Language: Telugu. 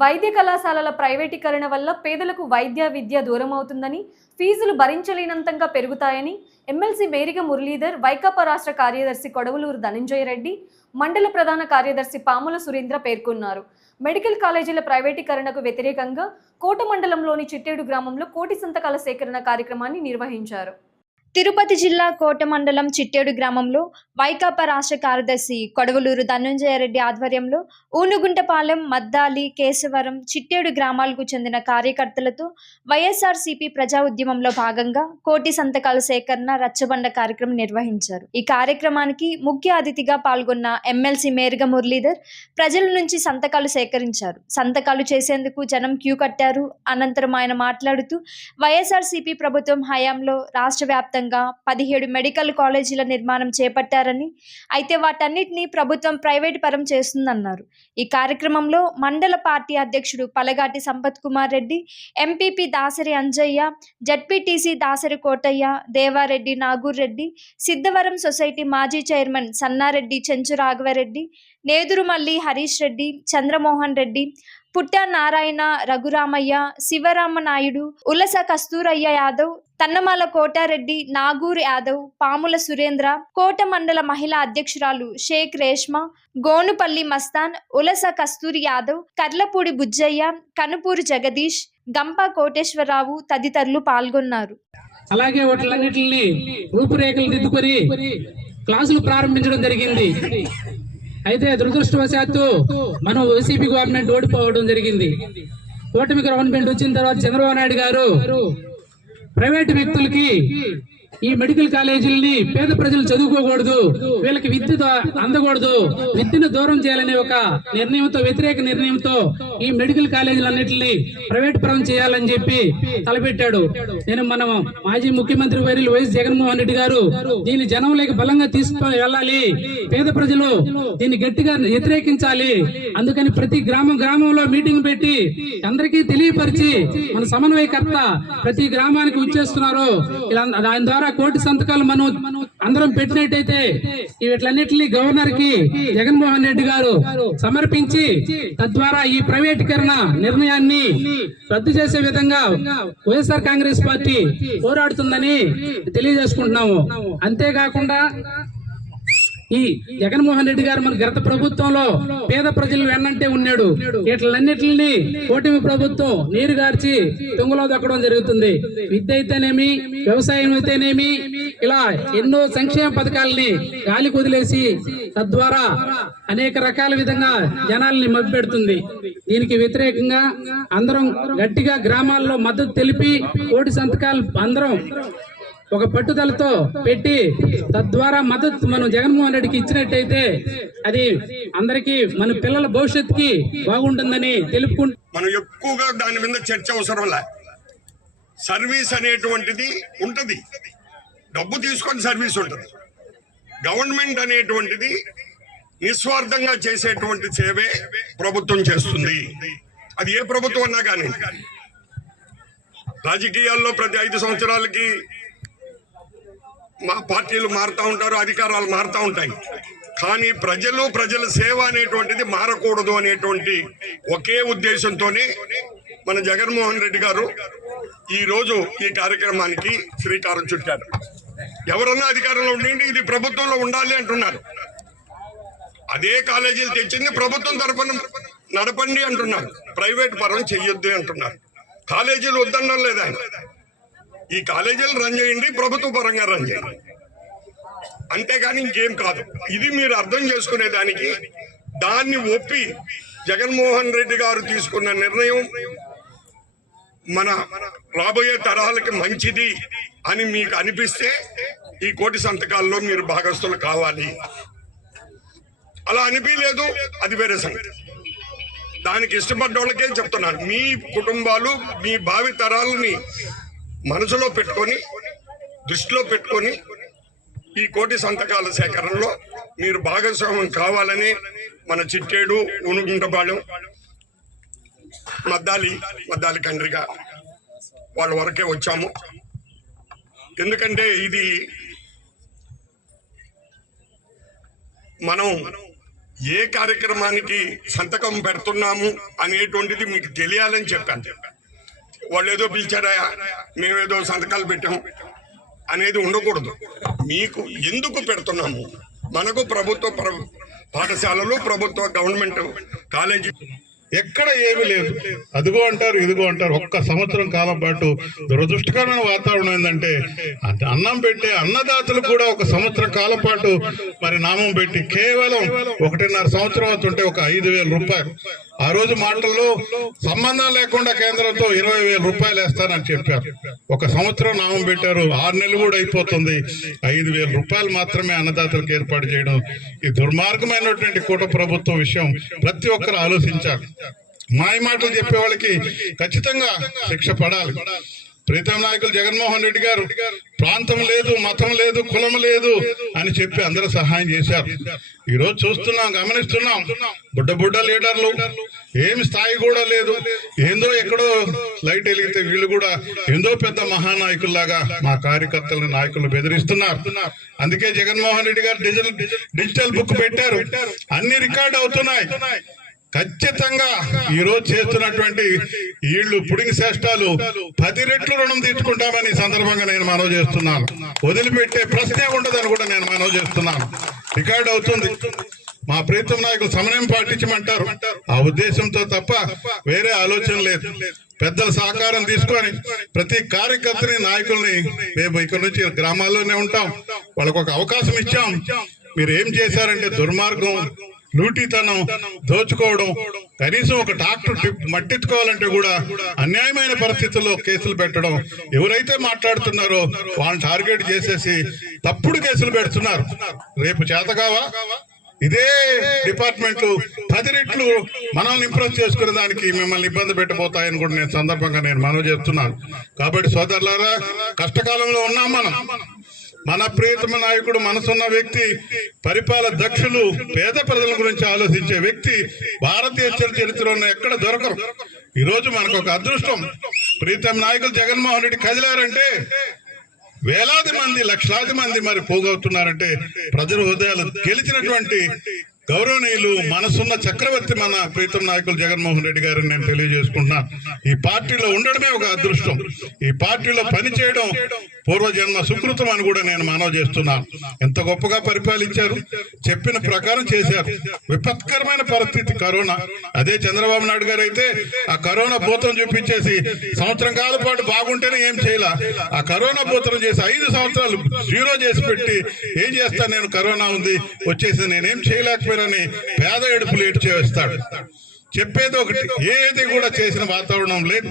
వైద్య కళాశాలల ప్రైవేటీకరణ వల్ల పేదలకు వైద్య విద్య దూరం అవుతుందని ఫీజులు భరించలేనంతంగా పెరుగుతాయని ఎమ్మెల్సీ మేరిగ మురళీధర్ వైకాపా రాష్ట్ర కార్యదర్శి కొడవలూరు ధనంజయ రెడ్డి మండల ప్రధాన కార్యదర్శి పాముల సురేంద్ర పేర్కొన్నారు. మెడికల్ కాలేజీల ప్రైవేటీకరణకు వ్యతిరేకంగా కోట మండలంలోని చిట్టేడు గ్రామంలో కోటి సంతకాల సేకరణ కార్యక్రమాన్ని నిర్వహించారు. తిరుపతి జిల్లా కోట మండలం చిట్టేడు గ్రామంలో వైకాపా రాష్ట్ర కార్యదర్శి కొడవలూరు ధనంజయ రెడ్డి ఆధ్వర్యంలో ఊనుగుంటపాలెం మద్దాలి కేశవరం చిట్టేడు గ్రామాలకు చెందిన కార్యకర్తలతో వైఎస్ఆర్సీపీ ప్రజా ఉద్యమంలో భాగంగా కోటి సంతకాల సేకరణ రచ్చబండ కార్యక్రమం నిర్వహించారు. ఈ కార్యక్రమానికి ముఖ్య అతిథిగా పాల్గొన్న ఎమ్మెల్సీ మేరగ మురళీధర్ ప్రజల నుంచి సంతకాలు సేకరించారు. సంతకాలు చేసేందుకు జనం క్యూ కట్టారు. అనంతరం ఆయన మాట్లాడుతూ వైఎస్ఆర్సీపీ ప్రభుత్వం హయాంలో రాష్ట్ర వ్యాప్తంగా పదిహేడు మెడికల్ కాలేజీల నిర్మాణం చేపట్టారని అయితే వాటన్నిటిని ప్రభుత్వం ప్రైవేట్ పరం చేస్తుందన్నారు. ఈ కార్యక్రమంలో మండల పార్టీ అధ్యక్షుడు Palagati Sampath Kumar Reddy MPP Dasari Anjaiah ZPTC Dasari Kotaiah Devareddy Nagur Reddy Siddhavaram society మాజీ చైర్మన్ సన్నారెడ్డి చెంచు రాఘవరెడ్డి నేదురుమల్లి హరీష్ రెడ్డి చంద్రమోహన్ రెడ్డి పుట్ట నారాయణ రఘురామయ్య శివరామ నాయుడు ఉలస కస్తూరయ్య యాదవ్ కన్నమాల కోటారెడ్డి నాగూర్ యాదవ్ పాముల సురేంద్ర కోట మండల మహిళా అధ్యక్షురాలు షేక్ రేష్మ గోనుపల్లి మస్తాన్ ఉలస కస్తూరి యాదవ్ కర్లపూడి బుజ్జయ్య కనుపూరు జగదీష్ గంప కోటేశ్వరరావు తదితరులు పాల్గొన్నారు. అలాగే వాటిలన్నిటిని రూపురేఖలు దిద్దుకొని క్లాసులు ప్రారంభించడం జరిగింది. అయితే దురదృష్టవశాత్తు మనం వైసీపీ గవర్నమెంట్ ఓడిపోవడం జరిగింది. ఓటమి గవర్నమెంట్ వచ్చిన తర్వాత చంద్రబాబు నాయుడు గారు ప్రైవేటు వ్యక్తులకి ఈ మెడికల్ కాలేజీలని పేద ప్రజలు చదువుకోకూడదు వీళ్ళకి విద్య అందకూడదు. విద్యను దూరం చేయాలనే ఒక నిర్ణయంతో వ్యతిరేక నిర్ణయంతో ఈ మెడికల్ కాలేజీలన్నింటినీ ప్రైవేట్ పరం చేయాలని చెప్పి తలపెట్టాడు. నేను మన మాజీ ముఖ్యమంత్రి వర్యులు వైఎస్ జగన్మోహన్ రెడ్డి గారు దీన్ని జనంలోకి బలంగా తీసుకొని వెళ్ళాలి పేద ప్రజలు దీన్ని గట్టిగా వ్యతిరేకించాలి. అందుకని ప్రతి గ్రామం గ్రామంలో మీటింగ్ పెట్టి అందరికీ తెలియపరిచి మన సమన్వయకర్త ప్రతి గ్రామానికి వచ్చేస్తున్నారు. ఇలా దాని ద్వారా కోటి సంతకాలు మనం అందరం పెట్టినట్టయితే ఈ గవర్నర్కి జగన్మోహన్ రెడ్డి గారు సమర్పించి తద్వారా ఈ ప్రైవేటీకరణ నిర్ణయాన్ని రద్దు చేసే విధంగా వైఎస్ఆర్ కాంగ్రెస్ పార్టీ పోరాడుతుందని తెలియజేసుకుంటున్నాము. అంతేకాకుండా ఈ జగన్మోహన్ రెడ్డి గారు మన గత ప్రభుత్వంలో పేద ప్రజలు వెన్నంటే ఉన్నాడు. వీటిలన్నిటిని కూటమి ప్రభుత్వం నీరు గార్చి తుంగలో దొక్కడం జరుగుతుంది. విద్య అయితేనేమి వ్యవసాయం అయితేనేమి ఇలా ఎన్నో సంక్షేమ పథకాలని గాలి కుదిలేసి తద్వారా అనేక రకాల విధంగా జనాల్ని మభ్యపెడుతుంది దీనికి వ్యతిరేకంగా అందరం గట్టిగా గ్రామాల్లో మద్దతు తెలిపి కోటి సంతకాలు అందరం ఒక పట్టుదలతో పెట్టి తద్వారా మద్దతు మనం జగన్మోహన్ రెడ్డికి ఇచ్చినట్టయితే అది అందరికీ మన పిల్లల భవిష్యత్తుకి బాగుంటుందని తెలుపుకుంటూ మనం ఎక్కువగా దాని మీద చర్చ అవసరం లే. సర్వీస్ అనేటువంటిది ఉంటుంది. డబ్బు తీసుకొని సర్వీస్ ఉంటుంది. గవర్నమెంట్ అనేటువంటిది నిస్వార్థంగా చేసేటువంటి సేవే ప్రభుత్వం చేస్తుంది. అది ఏ ప్రభుత్వం అన్నా కానీ. రాజకీయాల్లో ప్రతి ఐదు సంవత్సరాలకి మా పార్టీలు మారుతూ ఉంటారు అధికారాలు మారుతూ ఉంటాయి. కానీ ప్రజలు ప్రజల సేవ అనేటువంటిది మారకూడదు అనేటువంటి ఒకే ఉద్దేశంతోనే మన జగన్మోహన్ రెడ్డి గారు ఈరోజు ఈ కార్యక్రమానికి శ్రీకారం చుట్టారు. ఎవరన్నా అధికారంలో ఉండండి ఇది ప్రభుత్వంలో ఉండాలి అంటున్నారు. అదే కాలేజీలు తెచ్చింది ప్రభుత్వం తరఫున నడపండి అంటున్నారు. ప్రైవేట్ పరం చెయ్యొద్దు అంటున్నారు. కాలేజీలు వద్దనడం లేదు ఆయన. ఈ కాలేజీలు రన్ చేయండి ప్రభుత్వ పరంగా రన్ చేయండి. అంతేగాని ఇంకేం కాదు. ఇది మీరు అర్థం చేసుకునే దానికి దాన్ని ఒప్పి జగన్మోహన్ రెడ్డి గారు తీసుకున్న నిర్ణయం మన రాబోయే తరాలకి మంచిది అని మీకు అనిపిస్తే ఈ కోటి సంతకాల్లో మీరు భాగస్తులు కావాలి. అలా అనిపించలేదు అది వేరే సంగతి. దానికి ఇష్టపడ్డ వాళ్ళకే చెప్తున్నాను. మీ కుటుంబాలు మీ భావి తరాలని మనసులో పెట్టుకొని దృష్టిలో పెట్టుకొని ఈ కోటి సంతకాల సేకరణలో మీరు భాగస్వామ్యం కావాలని మన చిట్టేడు ఉనుగుంటపాలెం మద్దాలి మద్దాలి కండ్రిగా వాళ్ళ వరకే వచ్చాము. ఎందుకంటే ఇది మనం ఏ కార్యక్రమానికి సంతకం పెడుతున్నాము అనేటువంటిది మీకు తెలియాలని చెప్పాను. వాళ్ళు ఏదో పిలిచారా మేమేదో సంతకాలు పెట్టాం అనేది ఉండకూడదు. మీకు ఎందుకు పెడుతున్నాము? మనకు ప్రభుత్వ ప్ర- పాఠశాలలు ప్రభుత్వ గవర్నమెంట్ కాలేజీ ఎక్కడ ఏమీ లేదు. అదిగో అంటారు ఇదిగో అంటారు. ఒక్క సంవత్సరం కాలం పాటు దురదృష్టకరమైన వాతావరణం ఏంటంటే అంటే అన్నం పెట్టే అన్నదాతలు కూడా ఒక సంవత్సరం కాలం పాటు మరి నామం పెట్టి కేవలం ఒకటిన్నర సంవత్సరం అవుతుంటే ఒక ఐదు వేల రూపాయలు. ఆ రోజు మాటల్లో సంబంధం లేకుండా కేంద్రంతో ఇరవై వేల రూపాయలు వేస్తానని చెప్పారు. ఒక సంవత్సరం నామం పెట్టారు ఆరు నెలలు కూడా అయిపోతుంది. ఐదు వేల రూపాయలు మాత్రమే అన్నదాతలకు ఏర్పాటు చేయడం ఈ దుర్మార్గమైనటువంటి కూట ప్రభుత్వం విషయం ప్రతి ఒక్కరు ఆలోచించాలి. మాయ మాటలు చెప్పే వాళ్ళకి ఖచ్చితంగా శిక్ష పడాలి. ప్రీతం నాయకులు జగన్మోహన్ రెడ్డి గారు ప్రాంతం లేదు మతం లేదు కులం లేదు అని చెప్పి అందరూ సహాయం చేశారు. ఈ రోజు చూస్తున్నాం గమనిస్తున్నాం. బుడ్డ బుడ్డ లీడర్లు ఏమి స్థాయి కూడా లేదు. ఏందో ఎక్కడో లైట్ వెలిగితే వీళ్ళు కూడా ఏందో పెద్ద మహానాయకుల్లాగా మా కార్యకర్తలను నాయకులు బెదిరిస్తున్నారు. అందుకే జగన్మోహన్ రెడ్డి గారు డిజిటల్ డిజిటల్ బుక్ పెట్టారు. అన్ని రికార్డ్ అవుతున్నాయి. ఖచ్చితంగా ఈ రోజు చేస్తున్నటువంటి వీళ్ళు పుడింగ్ శ్రేష్టాలు పది రెట్లు రుణం తీసుకుంటామని సందర్భంగా నేను మనవి చేస్తున్నాను. వదిలిపెట్టే ప్రశ్నే ఉండదని కూడా నేను మనవి చేస్తున్నాను. రికార్డ్ అవుతుంది. మా ప్రీతం నాయకులు సమన్వయం పాటించమంటారు. ఆ ఉద్దేశంతో తప్ప వేరే ఆలోచన లేదు. పెద్దల సహకారం తీసుకొని ప్రతి కార్యకర్తని నాయకుల్ని మేము ఇక్కడ నుంచి గ్రామాల్లోనే ఉంటాం. వాళ్ళకు ఒక అవకాశం ఇచ్చాం. మీరు ఏం చేశారంటే దుర్మార్గం లూటీతనం దోచుకోవడం కనీసం ఒక డాక్టర్ మట్టించుకోవాలంటే కూడా అన్యాయమైన పరిస్థితుల్లో కేసులు పెట్టడం ఎవరైతే మాట్లాడుతున్నారో వాళ్ళని టార్గెట్ చేసేసి తప్పుడు కేసులు పెడుతున్నారు. రేపు చేతగావా ఇదే డిపార్ట్మెంట్ పది రెట్లు మనల్ని ఇంప్రెస్ చేసుకునే దానికి మిమ్మల్ని ఇబ్బంది పెట్టబోతాయని కూడా నేను సందర్భంగా నేను మనవి చేస్తున్నాను. కాబట్టి సోదరులారా కష్టకాలంలో ఉన్నాం మనం. మన ప్రియతమ నాయకుడు మనసున్న వ్యక్తి పరిపాల దక్షులు పేద ప్రజల గురించి ఆలోచించే వ్యక్తి భారతీయ చరి- చరిత్రలో ఎక్కడ దొరకరు. ఈ రోజు మనకు ఒక అదృష్టం. ప్రీతం నాయకులు జగన్మోహన్ రెడ్డి కదిలారంటే వేలాది మంది లక్షలాది మంది మరి పోగవుతున్నారంటే ప్రజల హృదయాలు గెలిచినటువంటి గౌరవనీయులు మనసున్న చక్రవర్తి మన ప్రీతం నాయకులు జగన్మోహన్ రెడ్డి గారిని నేను తెలియజేసుకుంటున్నా. ఈ పార్టీలో ఉండడమే ఒక అదృష్టం. ఈ పార్టీలో పనిచేయడం పూర్వజన్మ సుకృతం అని కూడా నేను మనవి చేస్తున్నాను ఎంత గొప్పగా పరిపాలించారు. చెప్పిన ప్రకారం చేశారు. విపత్కరమైన పరిస్థితి కరోనా. అదే చంద్రబాబు నాయుడు గారు అయితే ఆ కరోనా భూతం చూపించేసి సంవత్సరం కాల పాటు బాగుంటేనే ఏం చేయలే. ఆ కరోనా భూతం చేసి ఐదు సంవత్సరాలు జీరో చేసి పెట్టి ఏం చేస్తా నేను? కరోనా ఉంది. వచ్చేసి నేనేం చేయలేకపోయానని పేద ఏడుపులు ఏడ్చేస్తాడు. చెప్పేది ఒకటి. ఏది కూడా చేసిన వాతావరణం లేదు.